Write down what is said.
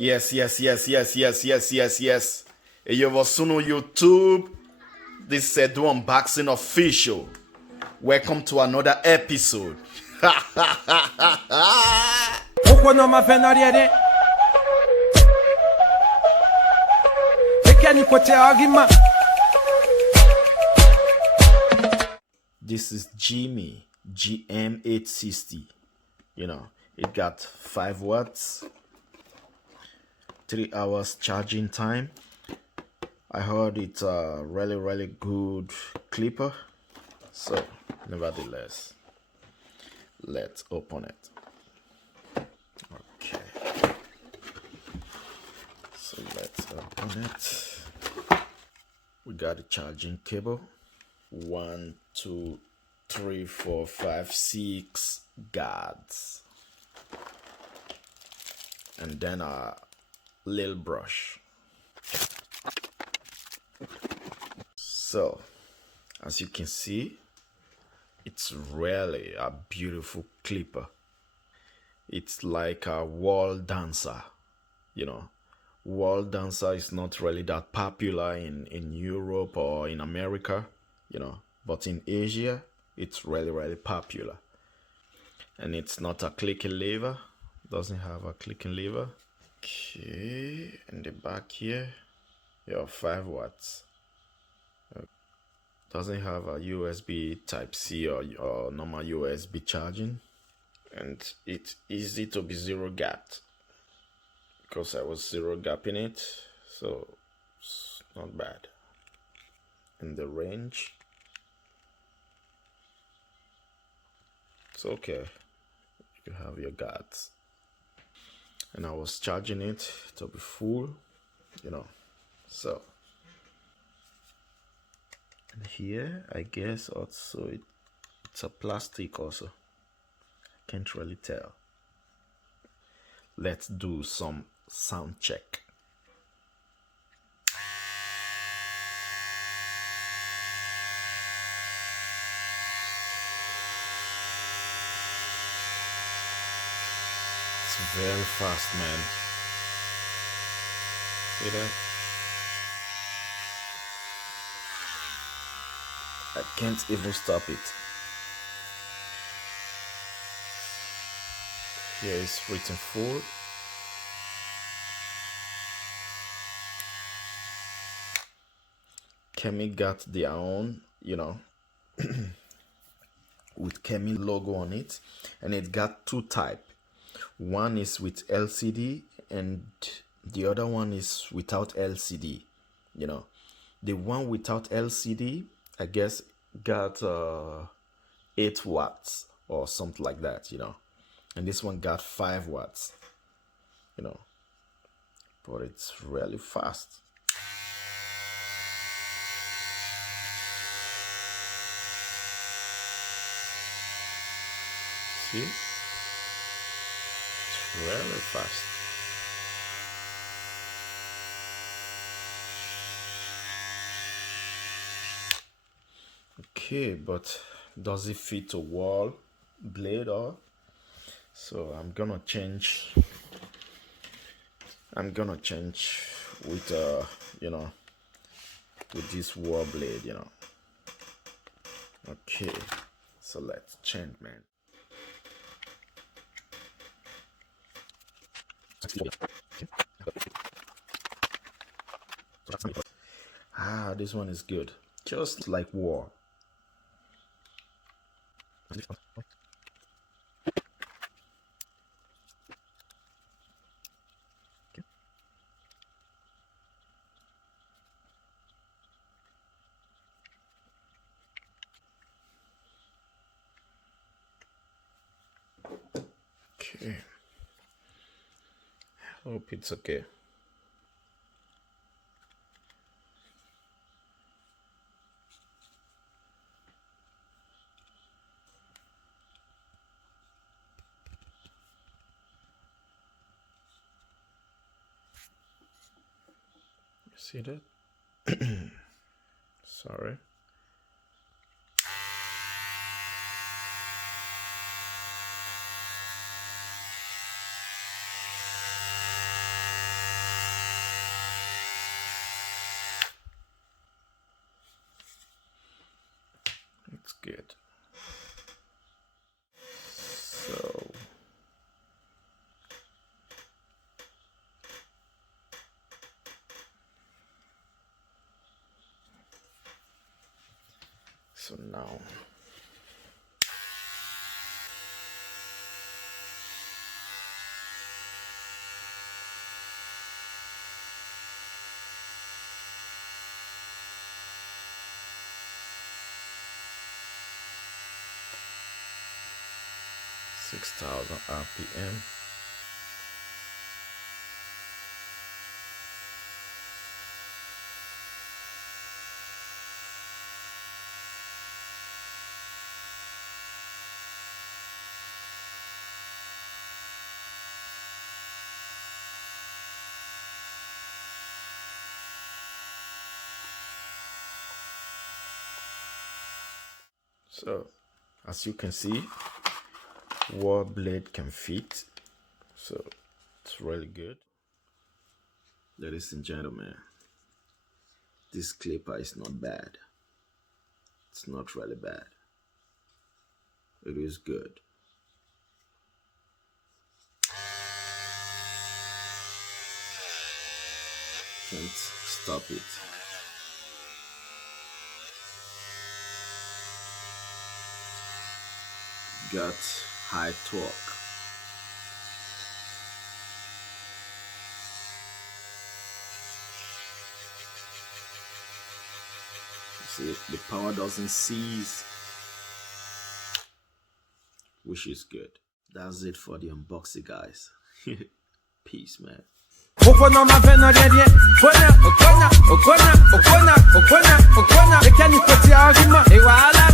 Yes. Hey, yo, what's on YouTube? This is Edu Unboxing Official. Welcome to another episode. This is Geemy GM 860. You know, it got 5 watts, 3 hours charging time. I heard it's a really good clipper. So, nevertheless, let's open it. Okay. So let's open it. We got a charging cable. 1, 2, 3, 4, 5, 6 guards. And then a little brush. So, as you can see, it's really a beautiful clipper. It's like a Wahl Dancer, you know. Wahl Dancer is not really that popular in Europe or in America, you know, but in Asia, it's really popular. And it's not a clicking lever, doesn't have a clicking lever. Okay, in the back here, you have 5 watts. Doesn't have a USB type C or normal USB charging, and it's easy to be zero gapped because I was zero gapping it, so it's not bad. And the range, it's okay. You have your guards, and I was charging it to be full, you know. So, and here I guess also it's a plastic also. Can't really tell. Let's do some sound check. It's very fast, man. See that? I can't even stop it. Here is written full. Kemei got their own, you know, with Kemei logo on it, and it got 2 types. One is with LCD and the other one is without LCD, you know. The one without LCD, I guess, got 8 watts or something like that, you know. And this one got 5 watts, you know. But it's really fast. See? It's really fast. Okay, but does it fit a wall blade or? So I'm gonna change with you know, with this wall blade, you know. Okay, so let's change, man. Ah, this one is good, just like war. Okay, hope it's okay. See that? Sorry. So now (6,000 RPM). So as you can see, Wahl blade can fit, so it's really good. Ladies and gentlemen, this clipper is not bad. It's not really bad. It is good. Can't stop it. Got high torque. See, the power doesn't cease, which is good. That's it for the unboxing, guys. Peace, man. Okona mavena dedie, okona, okona, okona, okona, okona, okona. Ekani poti agima, ewala.